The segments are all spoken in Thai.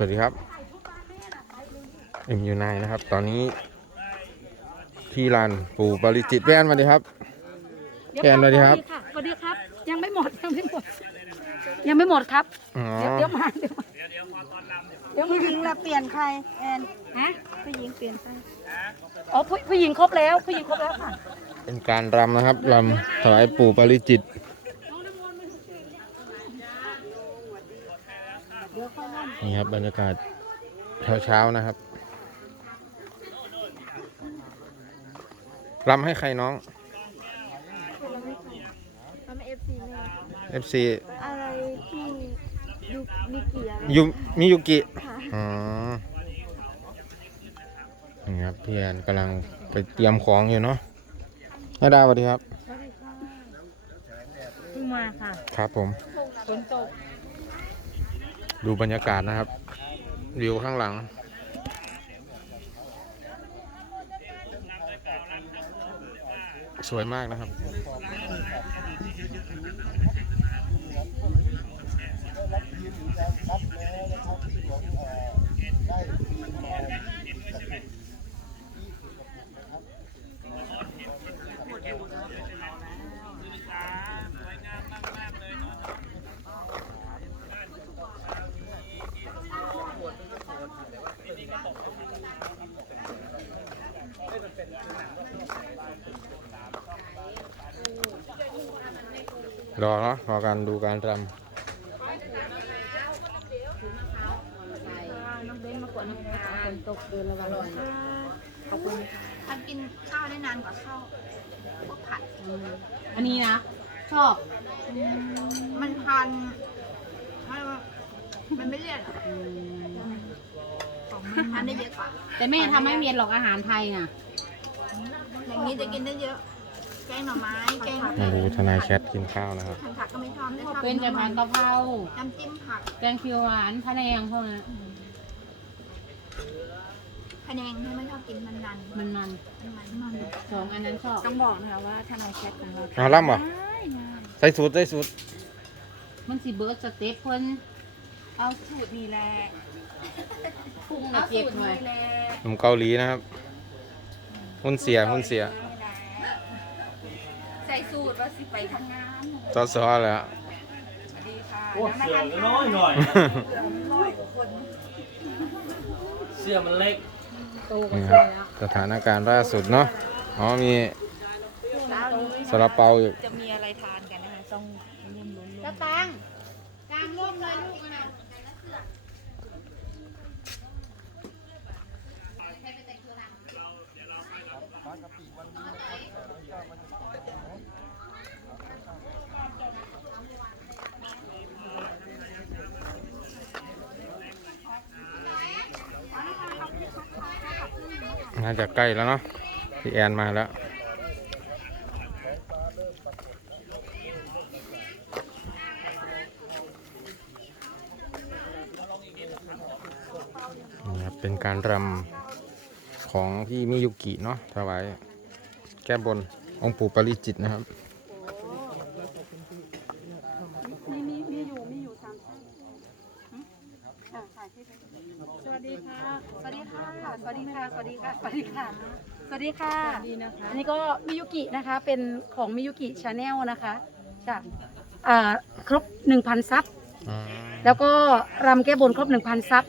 สวัสดีครับเอ็มยูไนนะครับ ตอนนี้ ที่ลานปู่ปริจิตรแว่นมาดีครับ แกนสวัสดีครับ สวัสดีครับ ยังไม่หมดยังไม่หมด ยังไม่หมดครับ อ๋อ เดี๋ยวเดี๋ยวมาเดี๋ยวมาเดี๋ยวผู้หญิงละเปลี่ยนใครแอนฮะผู้หญิงเปลี่ยนใครอ๋อผู้ผู้หญิงครบแล้วผู้หญิงครบแล้วค่ะ เป็นการรำนะครับรำถวายปู่ปริจิตร นี่ครับบรรยากาศเช้าๆนะครับรำให้ใครน้องทำเอฟซีแม่ FC อะไรที่ยูมิเกียอะไรยูมิยุกิค่ะอ๋อนี่ครับพี่แอนกำลังไปเตรียมของอยู่เนาะแม่ดาวสวัสดีครับเพิ่งมาค่ะ ครับผมฝนตก ดูบรรยากาศนะครับ วิวข้างหลัง สวยมากนะครับรอ เนาะรอการดูการรน้องเบนมากดน้ำฝนตกเดินระวังหน่อยขอบคุณค่ะทำกินข้าวได้นานกว่าข้าวพวกผัดอืมอันนี้นะ ชอบ มันทานมันมันไม่เลี่ยนอะอืมของมันทานได้เยอะกว่าแต่แม่ทำให้เมียนหรอกอาหารไทยน่ะ อย่างนี้จะกินได้เยอะ แกงหน่อไม้ แกงำมาดูทนายแชทกินข้าวนะครับ ผัดผักก็ไม่ชอบไม่ชอบเป็นแต่ผัดกะเพราน้ำจิ้มผักแกงเขียวหวานพะแนงพวกนั้นพะแนงที่ไม่ชอบกินมันนันมันมันมันมันสองอันนั้นชอบต้องบอกนะคะว่าทนายแคทของเราเอาล่ำเหรอง่ายง่ายใส่สูตรใส่สูตรมันสิเบิร์ดสเต็ปเพิ่นเอาสูตรนี้แหละปรุงเอาน่ะเจ็บสูตรหน่อยนี้แหละหนุ่มเกาหลีนะครับ หุ้นเสียหุ้นเสียใส่สูตรว่าสิไปทำงานซอสซอแล้ว สวัสดีค่ะโอ้เสือก็น้อยหน่อย เหลือร้อยกว่าคนเสื้อมันเล็ก โตกันี่นคเลรับยแล้วสถานการณ์ล่าสุดเนาะอ๋อมีเช้านี้ซาลาเปาอยู่จะมีอะไรทานกันนะคะต้องร่วมลุ้นเจ้าตังกลางร่มเลยลูกนะ น่าจะใกล้แล้วเนาะพี่แอนมาแล้ว นี่ครับเป็นการรำของพี่มิยุกิเนาะถวายแก้บนองค์ปู่ปริจิตนะครับ มีมีมีอยู่มีอยู่สามท่านอะถ่ายที่สวัส ดีค่ะ สวัสดีค่ะ สวัสดีค่ะ สวัสดีค่ะ สวัสดีค่ะ สวัสดีค่ะดีนะคะอันนี้ก็มิยุกินะคะ เป็นของมิยุกิชาแนลนะคะจากอ่าครบ 1,000 ซับแล้วก็รำแก้บนครบ 1,000 ซับ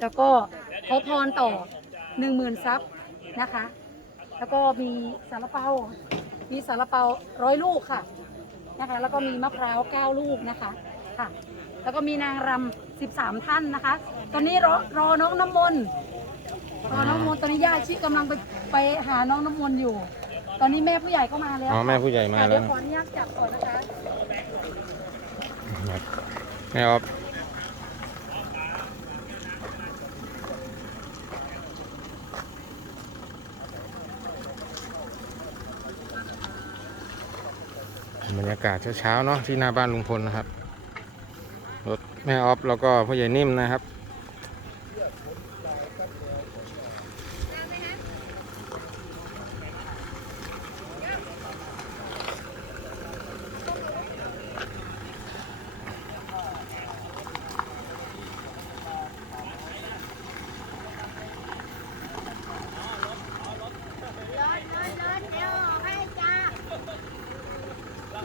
แล้วก็ขอพรต่อ 10,000 ซับนะคะ แล้วก็มีสาลาเปา มีสาลาเปาร้อยลูกค่ะนะคะ แล้วก็มีมะพร้าวเก้าลูกนะคะค่ะ แล้วก็มีนางรำ 13 ท่านนะคะ ตอนนี้รอรอน้องน้ำมนต์รอน้องน้ำมนต์ตอนนี้ย่าชีกำลังไปไปหาน้องน้ำมนต์อยู่ ตอนนี้แม่ผู้ใหญ่ก็มาแล้วอ๋อแม่ผู้ใหญ่มาค่ะแล้เดี๋ยววขออนุญาตจับก่อนนะคะครับแม่ออฟบรรยากาศเช้าๆเนาะที่หน้าบ้านลุงพลนะครับรถแม่ออฟแล้วก็พ่อใหญ่นิ่มนะครับ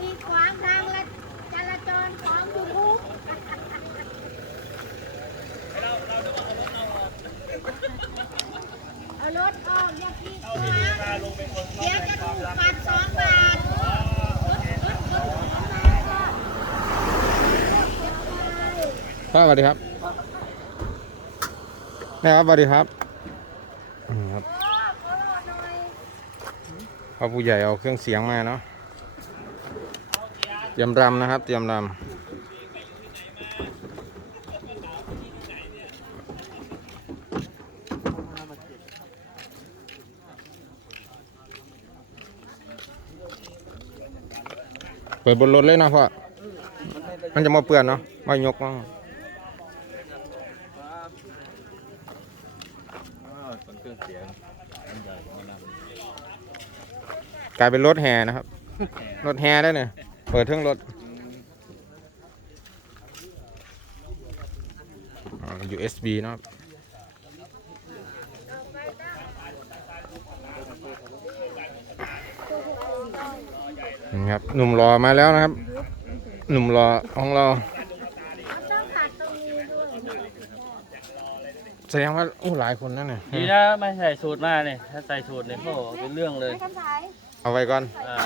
กีดขวางทางจราจรของยูทูบเอารถออกอย่ากีดขวางเดี๋ยวจะถูกปัดสองบาทป้าสวัสดีครับนะครับสวัสดีครับนี่ครับพอผู้ใหญ่เอาเครื่องเสียงมาเนาะ รียมรำนะครับ เตรียมรำเปิดบนรถเลยนะพ่อมันจะมาเปื่อนเนาะมายกเนาะกลายเป็นรถแห่นะครับ รถแห่ได้เนี่ย เปิดเครื่องรถอ่า USB เนาะครับนี่ครับ หนุ่มรอมาแล้วนะครับ หนุ่มรอของเราต้องตัดตรงนี้ด้วยแสดงว่าโอ้หลายคนนั่นเนี่ยดีนะไม่ใส่สูตรมาเนี่ยถ้าใส่สูตรเนี่ยโอ้โหเป็นเรื่องเลยไม่คำสายเอาไว้ก่อนอ่า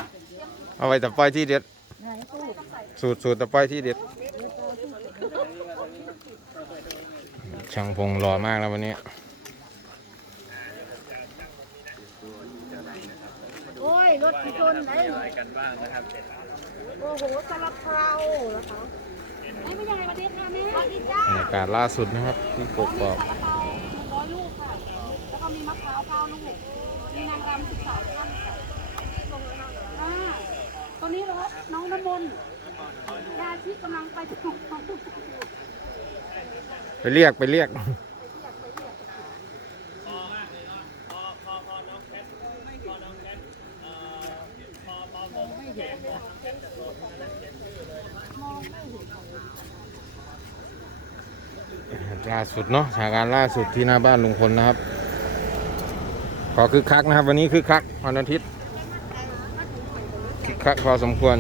เอาไว้แต่ปล่อยที่เด็ด สูตรสูตรแต่ปล่อยที่เด็ด ช่างพงรอมากแล้ววันนี้ โอ้ย รถชนไหนกันบ้างนะครับโอ้โหสลับเพราเหรอคะไม่ไม่ใหญ่สวัสดีค่ะแม่สวัสดีจ้าบรรยากาศล่าสุดนะครับ ที่กกอก ซาลาเปาหนึ่งร้อยลูกค่ะ แล้วก็มีมะพร้าวเก้าลูก มีนางรำสิบสามท่านค่ะอ่าตัว น้องน้ำมนต์ยาชีกำลังไปถูกต้องไปเรียกไปเรียก ล่าสุดเนาะสถานการณ์ล่าสุดที่หน้าบ้านลุงพลนะครับ ขอคึกคักนะครับ วันนี้คึกคักวันอาทิตย์ คึกคักพอสมควร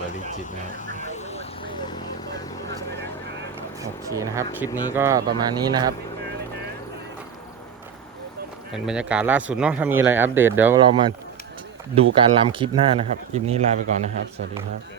บริจิตนะครับ โอเคนะครับ คลิปนี้ก็ประมาณนี้นะครับ เป็นบรรยากาศล่าสุดเนาะ ถ้ามีอะไรอัปเดตเดี๋ยวเรามาดูการรำคลิปหน้านะครับ คลิปนี้ลาไปก่อนนะครับ สวัสดีครับ